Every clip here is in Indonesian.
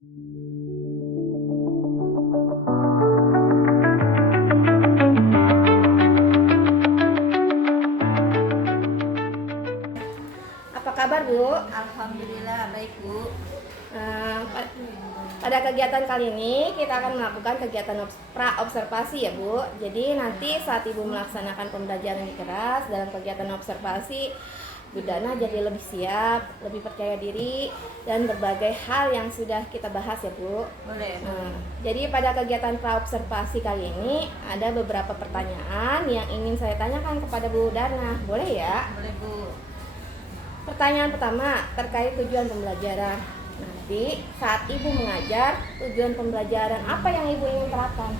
Apa kabar, Bu? Alhamdulillah baik, Bu. Pada kegiatan kali ini kita akan melakukan kegiatan pra-observasi ya, Bu. Jadi nanti saat Ibu melaksanakan pembelajaran di kelas dalam kegiatan observasi, Bu Dana jadi lebih siap, lebih percaya diri, dan berbagai hal yang sudah kita bahas ya, Bu. Boleh. Jadi pada kegiatan pra-observasi kali ini ada beberapa pertanyaan yang ingin saya tanyakan kepada Bu Dana. Boleh ya? Boleh, Bu. Pertanyaan pertama terkait tujuan pembelajaran. Nanti saat Ibu mengajar, tujuan pembelajaran apa yang Ibu ingin terapkan?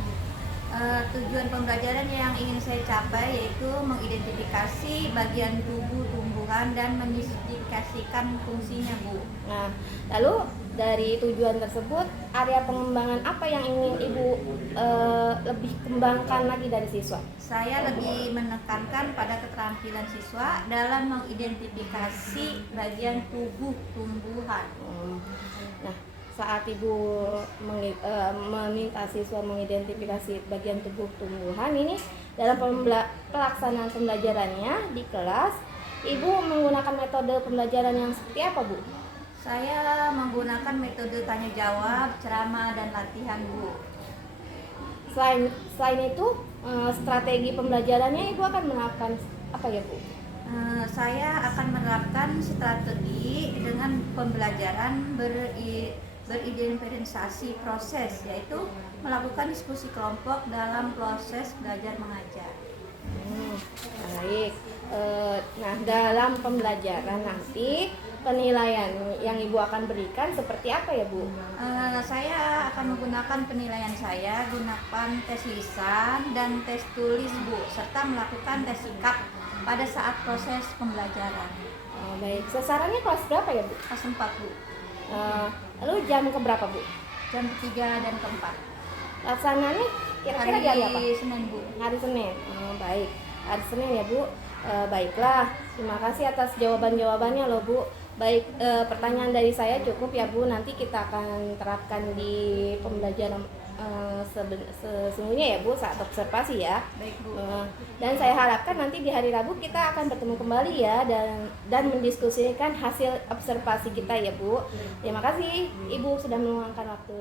Tujuan pembelajaran yang ingin saya capai yaitu mengidentifikasi bagian tubuh tumbuhan dan mendiskusikan fungsinya, Bu. Nah, lalu dari tujuan tersebut, area pengembangan apa yang ingin Ibu lebih kembangkan lagi dari siswa? Saya lebih menekankan pada keterampilan siswa dalam mengidentifikasi bagian tubuh tumbuhan. Nah, saat Ibu meminta siswa mengidentifikasi bagian tubuh tumbuhan ini dalam pelaksanaan pembelajarannya di kelas, Ibu menggunakan metode pembelajaran yang seperti apa, Bu? Saya menggunakan metode tanya jawab, ceramah, dan latihan, Bu. Selain itu, strategi pembelajarannya Ibu akan menerapkan apa ya, Bu? Saya akan menerapkan strategi dengan pembelajaran beridentifikasi proses, yaitu melakukan diskusi kelompok dalam proses belajar mengajar. Baik. Nah, dalam pembelajaran nanti penilaian yang Ibu akan berikan seperti apa ya, Bu? Saya akan menggunakan penilaian saya gunakan tes lisan dan tes tulis, Bu, serta melakukan tes sikap pada saat proses pembelajaran. Baik. Sasarannya kelas berapa ya, Bu? Kelas 4, Bu. Lalu jam keberapa, Bu? Jam ketiga dan keempat. Laksananya kira-kira di hari apa? Hari Senin, Bu. Hari Senin. Baik. Hari Senin ya, Bu. Baiklah. Terima kasih atas jawaban-jawabannya loh, Bu. Baik, pertanyaan dari saya cukup ya, Bu. Nanti kita akan terapkan di pembelajaran sesungguhnya ya, Bu, saat observasi ya. Baik, Bu. Dan saya harapkan nanti di hari Rabu kita akan bertemu kembali ya dan mendiskusikan hasil observasi kita ya, Bu. Terima kasih Ibu sudah meluangkan waktu.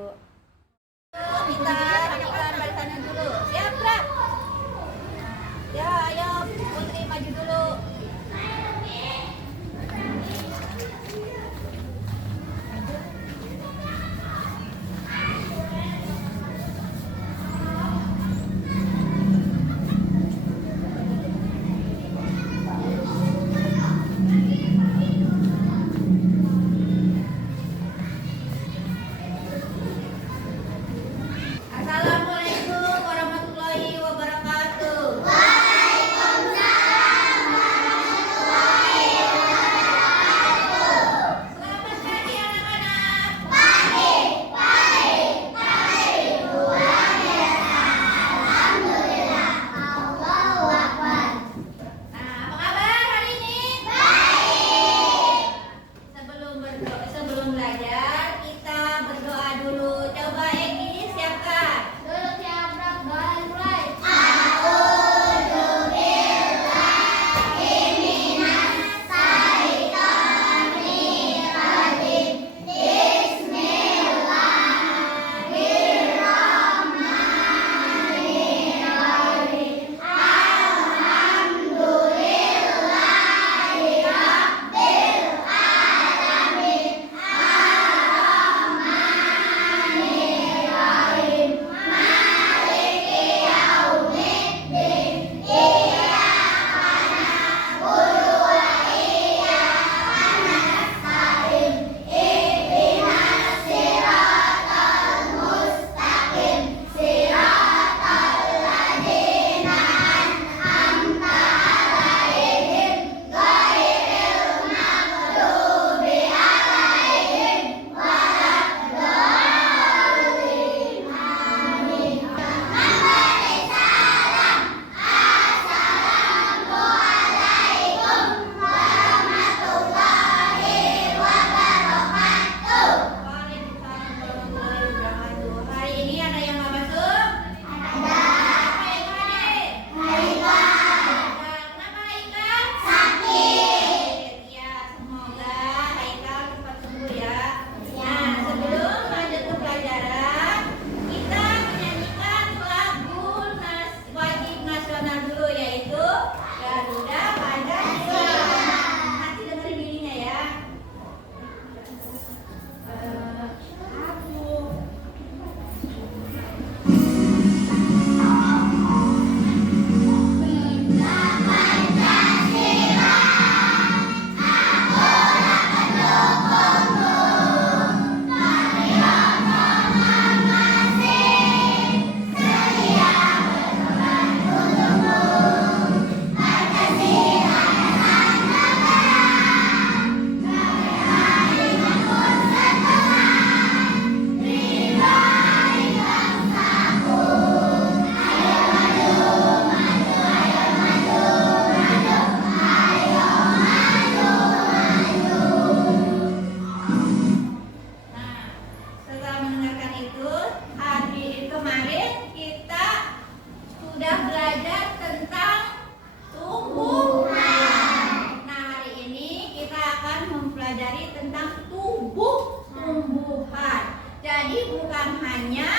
Kita balik tanya dulu. Siap, Brak? Ya, ayo Putri maju dulu. Assalamualaikum warahmatullahi wabarakatuh. Jadi bukan hanya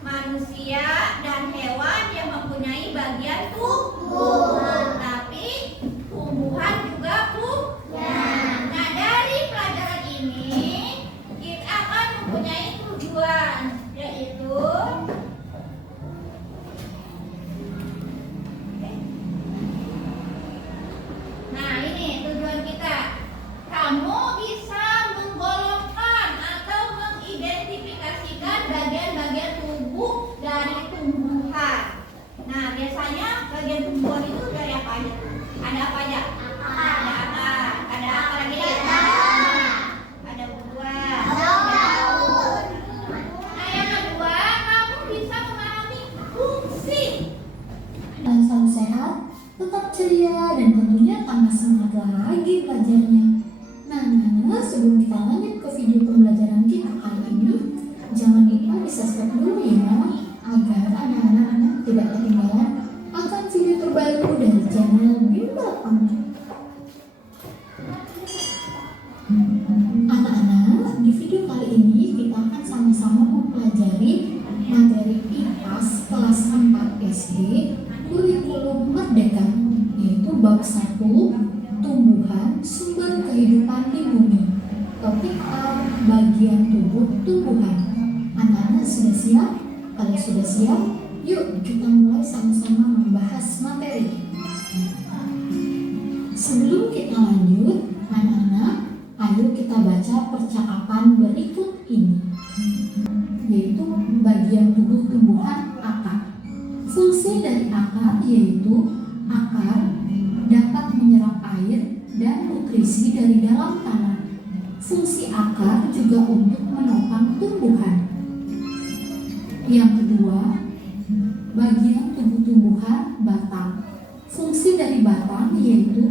manusia dan hewan yang mempunyai bagian tubuh, tapi tumbuhan juga punya. Nah, dari pelajaran ini kita akan mempunyai tujuan, yaitu nah ini tujuan kita. Kamu bisa menggolongkan atau mengidentifikasikan bagian-bagian tubuh dari tumbuhan. Nah, biasanya bagian tumbuhan itu dari apa aja? Ada apa aja? Ada apa? Ada apa lagi? Ada buah. Daun. Nah, yang kedua, kamu bisa memahami fungsi. Dan selalu sehat, tetap ceria, dan tentunya tambah semangat lagi belajarnya. Nah, sebelum kita lanjut ke video pembelajaran kita kali ini, jangan lupa di-subscribe dulu ya, agar anak-anak tidak ketinggalan akan video terbaru dari channel Bimbel Online. Anak-anak, di video kali ini kita akan sama-sama mempelajari materi IPAS kelas 4 SD kurikulum Merdeka, yaitu bab 1 tumbuhan sumber kehidupan di bumi. Topik A, bagian tubuh tumbuhan. Anak-anak sudah siap? Kalau sudah siap, yuk kita mulai sama-sama membahas materi. Sebelum kita lanjut, anak-anak, ayo kita baca percakapan berikut ini, yaitu bagian tubuh tumbuhan akar. Fungsi dari akar yaitu akar dapat menyerap air dan nutrisi dari dalam tanah. Fungsi akar juga untuk menopang tumbuhan. Yang kedua, bagian tubuh tumbuhan batang. Fungsi dari batang yaitu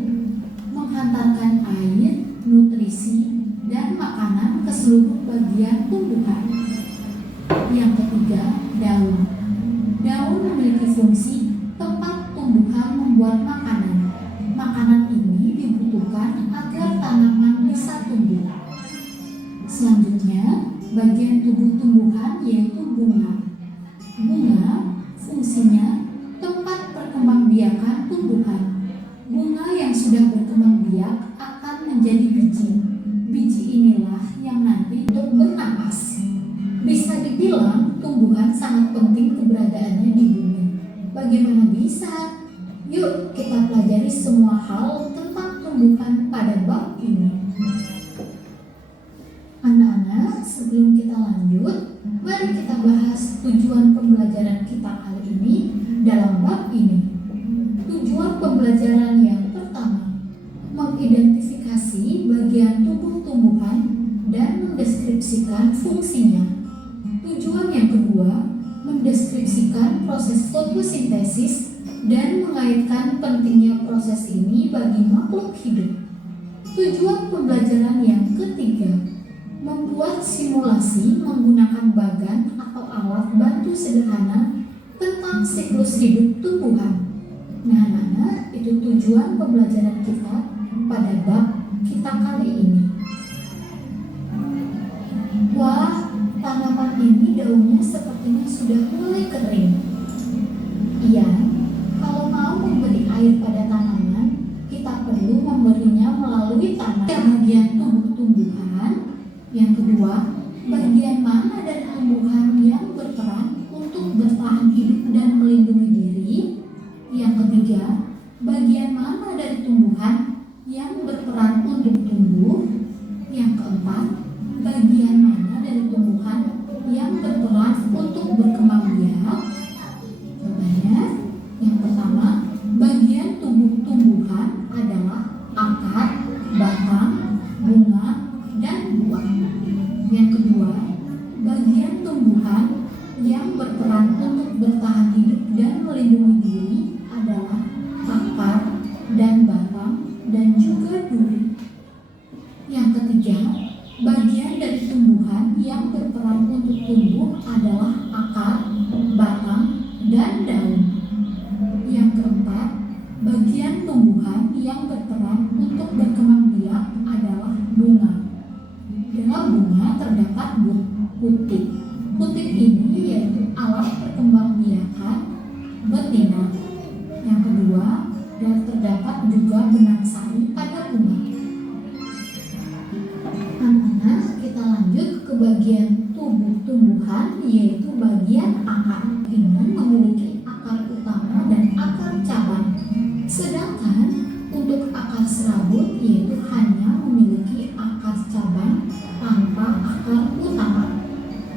menghantarkan air, nutrisi, dan makanan ke seluruh bagian tumbuhan. Yang ketiga, daun. Daun memiliki fungsi tempat tumbuhan membuat makanan. Makanan ini dibutuhkan agar tanaman bisa tumbuh. Selanjutnya, bagian tubuh tumbuhan yaitu bunga. Bunga fungsinya tempat perkembangbiakan tumbuhan. Bunga yang sudah berkembang biak akan menjadi biji. Biji inilah yang nanti untuk bernapas. Bisa dibilang tumbuhan sangat penting keberadaannya di bumi. Bagaimana bisa? Yuk kita pelajari semua hal tentang tumbuhan pada bab ini. Anak-anak, sebelum kita lanjut, mari kita bahas tujuan pembelajaran kita kali ini dalam bab ini. Tujuan pembelajaran yang pertama, mengidentifikasi bagian tubuh tumbuhan dan mendeskripsikan fungsinya. Tujuan yang kedua, mendeskripsikan proses fotosintesis dan mengaitkan pentingnya proses ini bagi makhluk hidup. Tujuan pembelajaran yang ketiga, membuat simulasi menggunakan bagan atau alat bantu sederhana tentang siklus hidup tumbuhan. Nah, anak-anak, itu tujuan pembelajaran kita pada bab kita kali ini. Wah, tanaman ini daunnya sepertinya sudah mulai kering. Iya, kalau mau memberi air pada tanaman, kita perlu memberinya melalui tanah. Bagian tubuh tumbuhan. Yang kedua, bagian mana dari tumbuhan yang berperan untuk bertahan hidup dan melindungi diri? Yang ketiga, bagian mana dari tumbuhan yang berperan untuk tumbuh? Yang keempat, bagian mana dari tumbuhan yang berperan untuk berkembang biak? Jawabannya, yang pertama, bagian tubuh tumbuhan adalah akar, batang, bunga, dan buah. Yang kedua, bagian tumbuhan yang berperan untuk bertahan hidup dan melindungi diri adalah akar dan batang dan juga duri. Yang ketiga, bagian dari tumbuhan yang berperan untuk tumbuh adalah akar, batang, dan daun. Yang keempat, bagian tumbuhan yang berperan untuk berkembang biak adalah bunga. Dalam bunga terdapat putih. Putik ini yaitu alat perkembangbiakan betina. Yang kedua, dan terdapat juga benang sari pada bunga. Anak-anak, kita lanjut ke bagian tubuh tumbuhan yaitu bagian akar. Ini memiliki akar utama dan akar cabang. Sedangkan untuk akar serabut yaitu hanya memiliki akar cabang tanpa akar utama.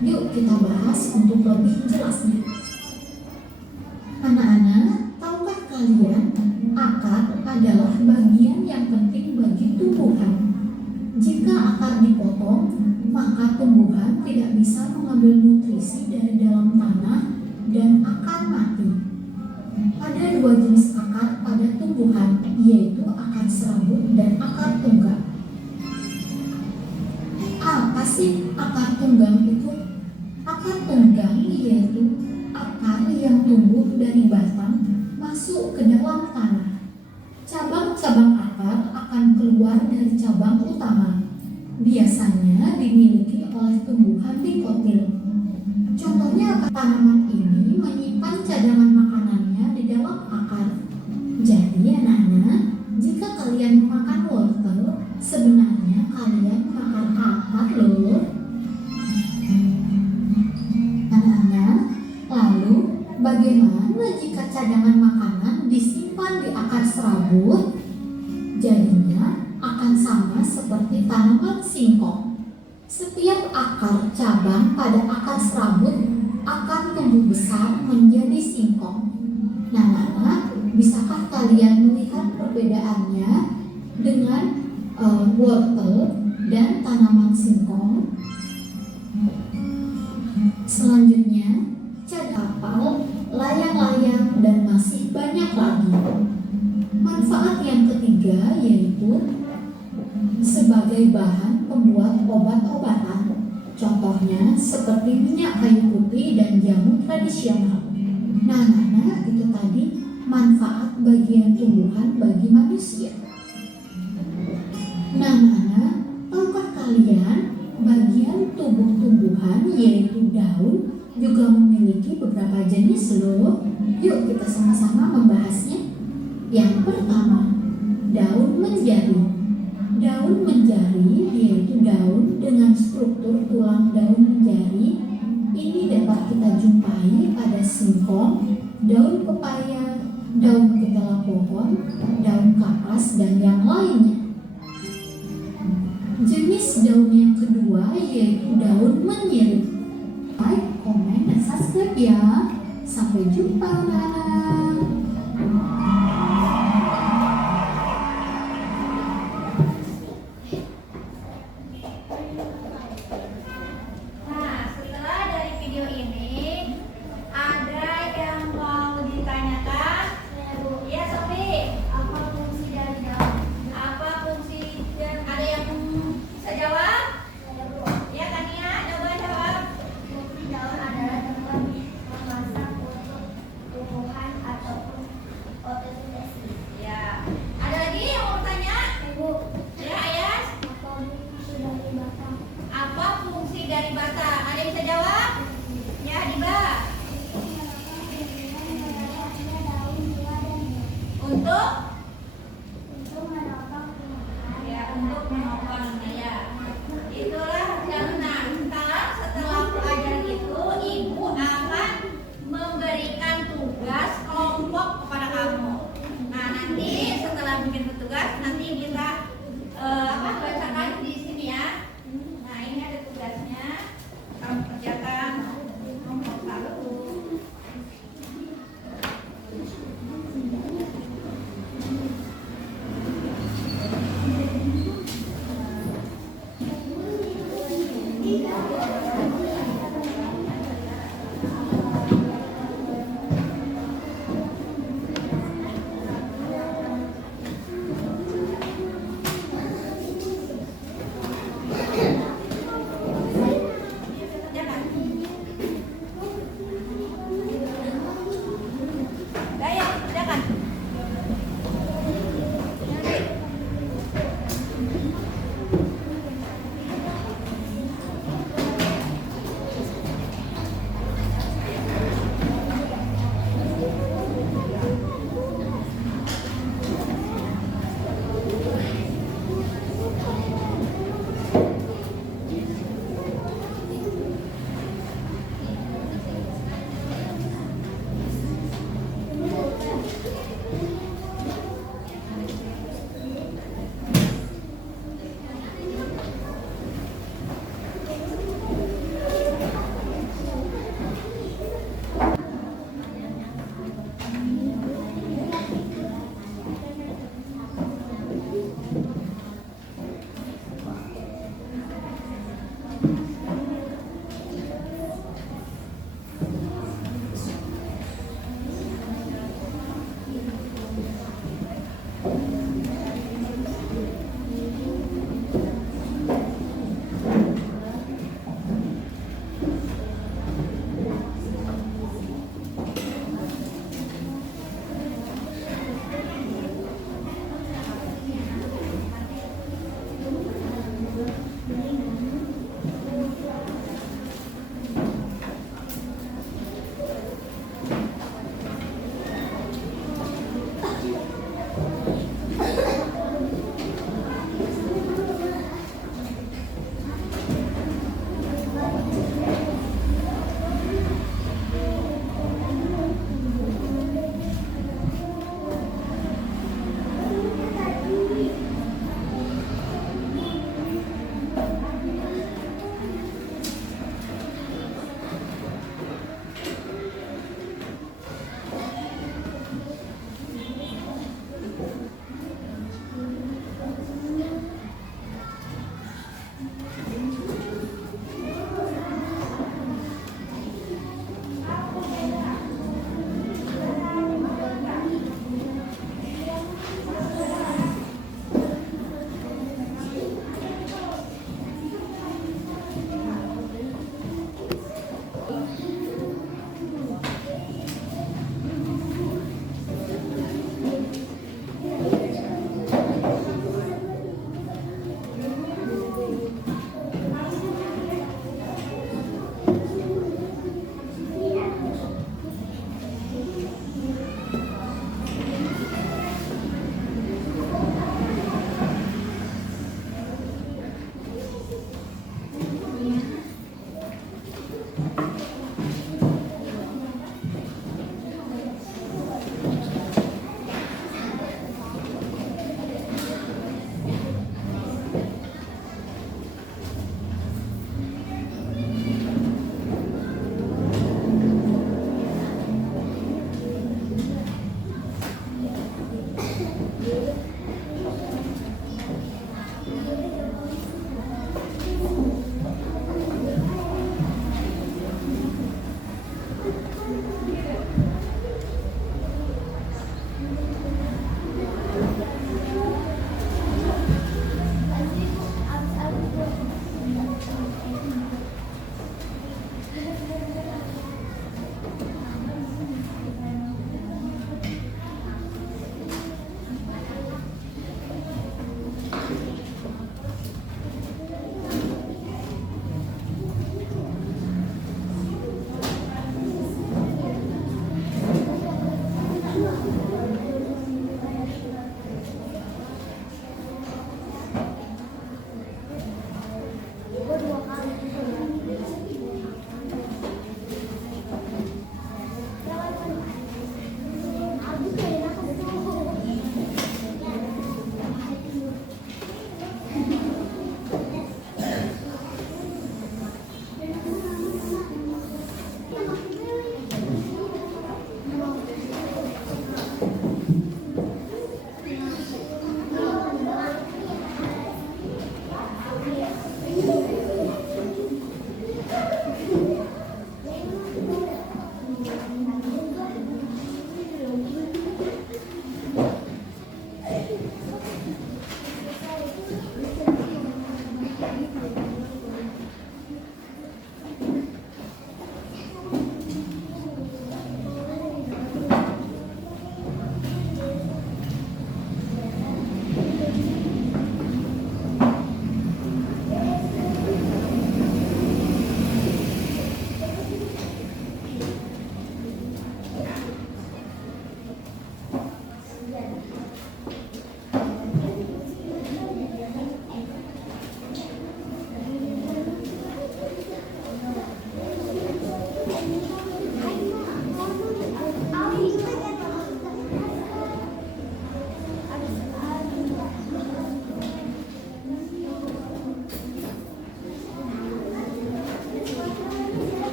Yuk kita bahas untuk lebih jelasnya. Anak-anak, tahukah kalian akar adalah bagian yang penting bagi tumbuhan? Jika akar dipotong, maka tumbuhan tidak bisa mengambil nutrisi dari dalam tanah dan akan mati. Ada dua jenis akar pada tumbuhan, yaitu akar serabut dan akar tunggang. Apa sih akar tunggang itu? Akar tunggang yaitu akar yang tumbuh dari batang masuk ke dalam tanah. Cabang-cabang akar akan keluar dari cabang utama. Biasanya dimiliki oleh tumbuhan dikotil. Contohnya tanaman ini menyimpan cadangan makanannya di dalam akar. Jadi anak-anak, jika kalian makan wortel, sebenarnya kalian makan akar loh. Anak-anak, lalu bagaimana jika cadangan makanan disimpan di akar serabut? Jadinya akan sama seperti tanaman singkong. Setiap akar cabang pada akar serabut akan tumbuh besar menjadi singkong. Nah, anak-anak, bisakah kalian melihat perbedaannya dengan wortel dan tanaman singkong? Selanjutnya, kapal, layang-layang, dan masih banyak lagi. Manfaat yang ketiga yaitu sebagai bahan pembuat obat-obatan. Contohnya seperti minyak kayu putih dan jamu tradisional. Nah, anak-anak, itu tadi manfaat bagian tumbuhan bagi manusia. Nah, anak-anak, tahukah kalian bagian tubuh tumbuhan yaitu daun juga memiliki beberapa jenis loh. Yuk kita sama-sama membahasnya. Yang pertama, daun menjari. Daun menjari yaitu daun dengan struktur tulang daun menjari. Ini dapat kita jumpai pada singkong, daun pepaya, daun ketela pohon, daun kapas, dan yang lainnya. Jenis daun yang kedua yaitu daun menyirip. Like, komen, dan subscribe ya. Sampai jumpa anak-anak. Nah, setelah dari video ini, ada yang mau ditanyakan? Ya, Sofi, apa fungsi dari daun? Apa fungsi dan ada yang bisa jawab? Ya, Tania, coba jawab. Fungsi daun adalah tempat memasak untuk tumbuhan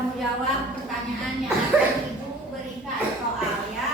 kamu jawab pertanyaan yang akan Ibu berikan soal ya.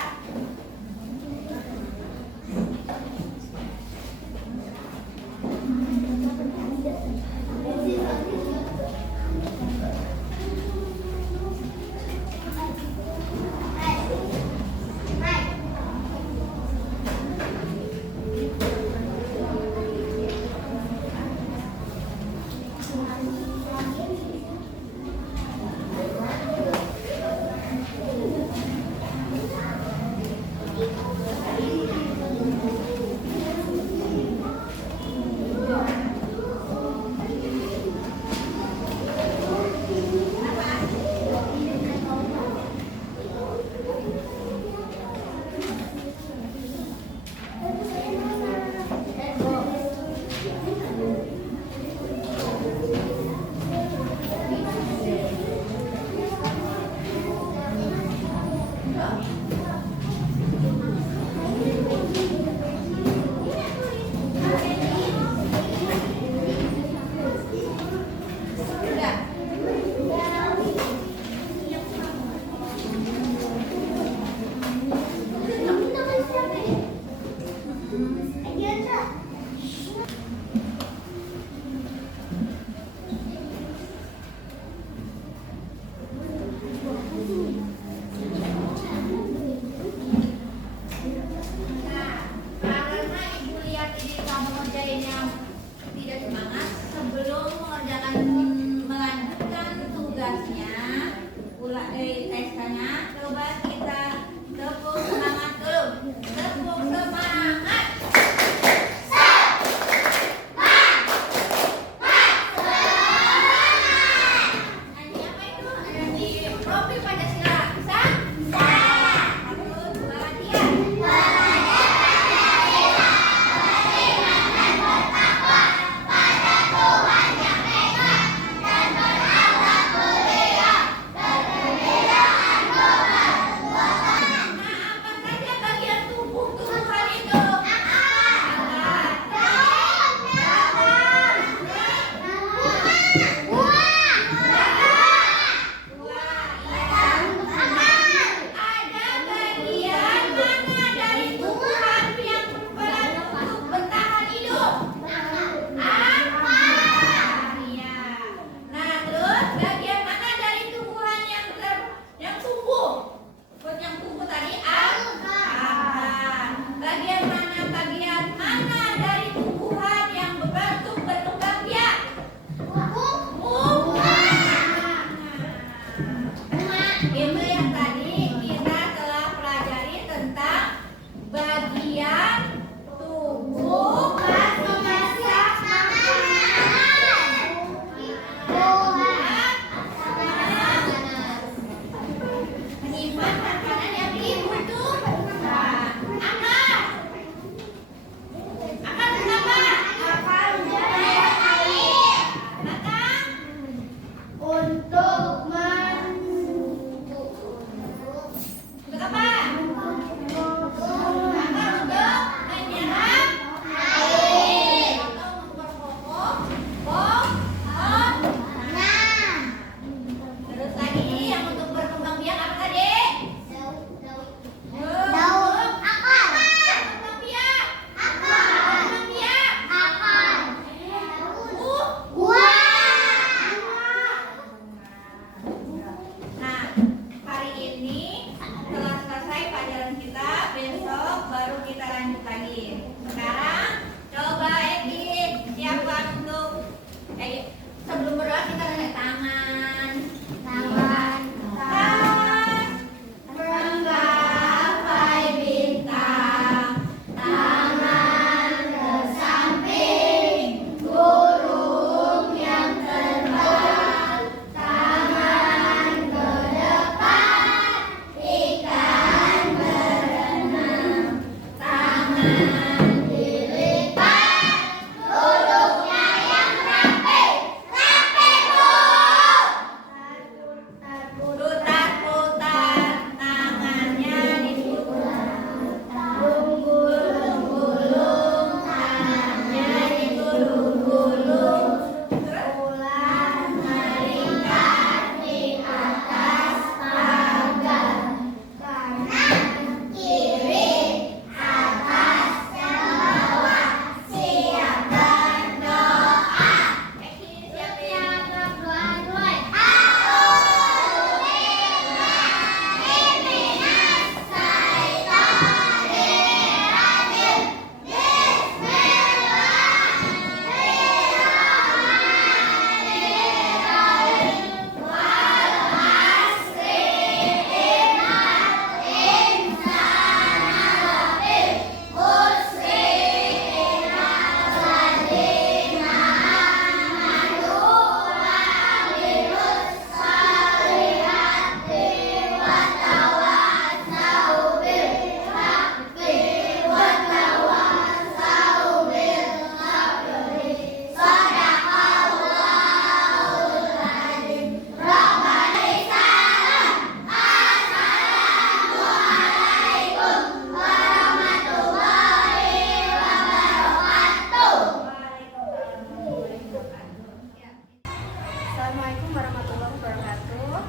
Assalamualaikum warahmatullahi wabarakatuh.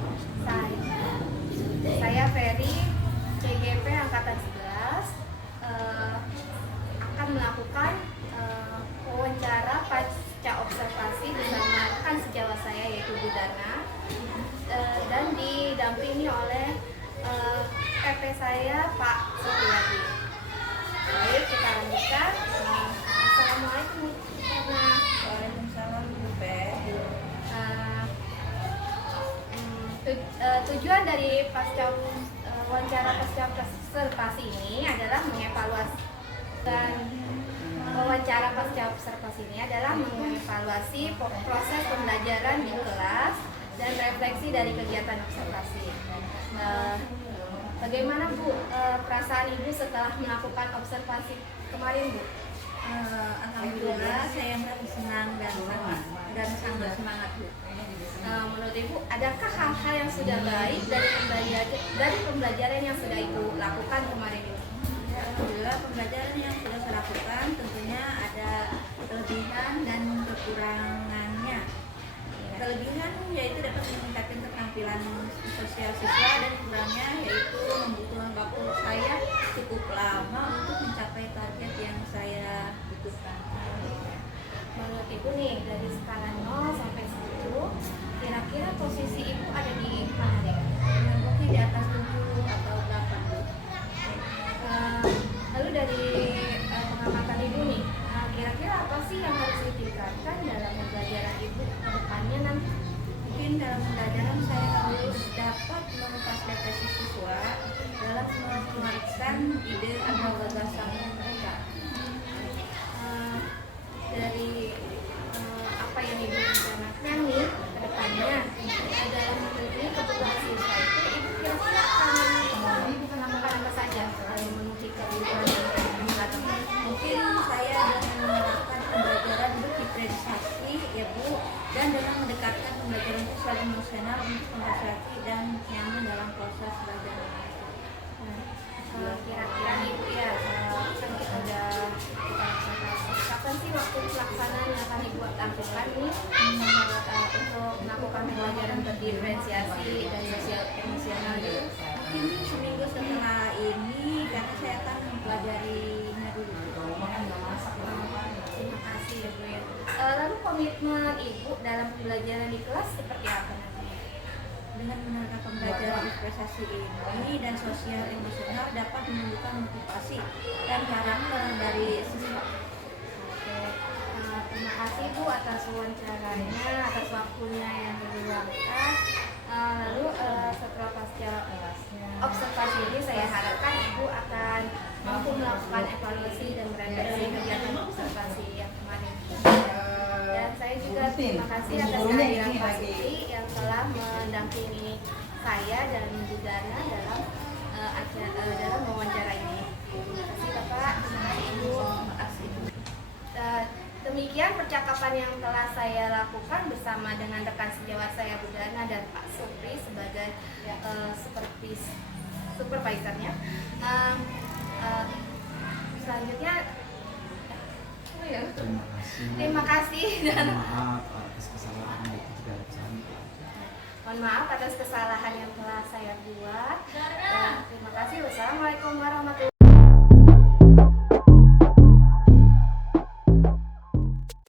Saya Ferry, CGP Angkatan 11, akan melakukan wawancara pasca observasi bersama rekan sejawat saya yaitu Bu Dana, dan didampingi oleh PP saya Pak Supriyadi. Baik, kita lanjutkan. Assalamualaikum. Waalaikumsalam Bu Pe. Tujuan dari wawancara pasca observasi ini adalah mengevaluasi, dan wawancara pasca observasi ini adalah mengevaluasi proses pembelajaran di kelas dan refleksi dari kegiatan observasi. Bagaimana Bu perasaan Ibu setelah melakukan observasi kemarin, Bu? Alhamdulillah saya senang dan sangat semangat, Bu. Menurut Ibu, adakah hal-hal yang sudah baik dari pembelajaran yang sudah Ibu lakukan kemarin ini? Alhamdulillah pembelajaran yang sudah saya lakukan tentunya ada kelebihan dan kekurangannya. Kelebihan yaitu dapat meningkatkan keterampilan sosial siswa, dan kurangnya yaitu membutuhkan waktu saya cukup lama untuk mencapai target yang saya butuhkan. Menurut Ibu nih, dari skala 0 sampai 10, kira-kira posisi Ibu ada di mana deh? Mungkin di atas 7 atau 8. Lalu dari pengamatan Ibu nih, kira-kira apa sih yang harus ditingkatkan dalam pembelajaran Ibu ke depannya nanti? Mungkin dalam pembelajaran saya harus dapat memfasilitasi siswa dalam mewariskan ide atau gagasan mereka. Dari apa yang Ibu rencanakan nih ke depannya dalam memenuhi kebutuhan siswa itu, Ibu kira-kira akan melakukan apa saja dalam memenuhi kebutuhan siswa? Mungkin saya dengan menerapkan pembelajaran berdiferensiasi ya Bu, dan dengan mendekatkan pembelajaran sosial emosional untuk memfasilitasi dan nyaman dalam proses belajar. Kira-kira nih Bu ya, kan kita udah kapan sih waktu pelaksanaan yang akan Ibu lakukan nih untuk melakukan pembelajaran berdiferensiasi dan sosial emosional gitu? Mungkin seminggu setelah ini karena saya akan mempelajarinya dulu. Terima kasih ya Bu ya. Lalu komitmen Ibu dalam pembelajaran di kelas seperti apa nanti? Dengan menerapkan pembelajaran ekspresi ini dan sosial emosional dapat menunjukkan motivasi dan karakter dari siswa. Oke, terima kasih Bu atas wawancaranya, atas waktunya yang diluangkan. Lalu setelah pasca observasi ini, saya harapkan Ibu akan mampu melakukan evaluasi dan merefleksi kegiatan observasi yang kemarin. Dan saya juga terima kasih atas kehadiran Pak Siti yang telah mendampingi saya dan Bu Dana dalam dalam wawancara ini. Terima kasih Bapak, terima kasih Ibu. Demikian percakapan yang telah saya lakukan bersama dengan rekan sejawat saya Bu Dana dan Pak Supri sebagai seperti supervisornya. Selanjutnya, terima kasih dan maaf atas kesalahan itu tidak bisa. mohon maaf atas kesalahan yang telah saya buat. Terima kasih. Wassalamualaikum warahmatullahi wabarakatuh.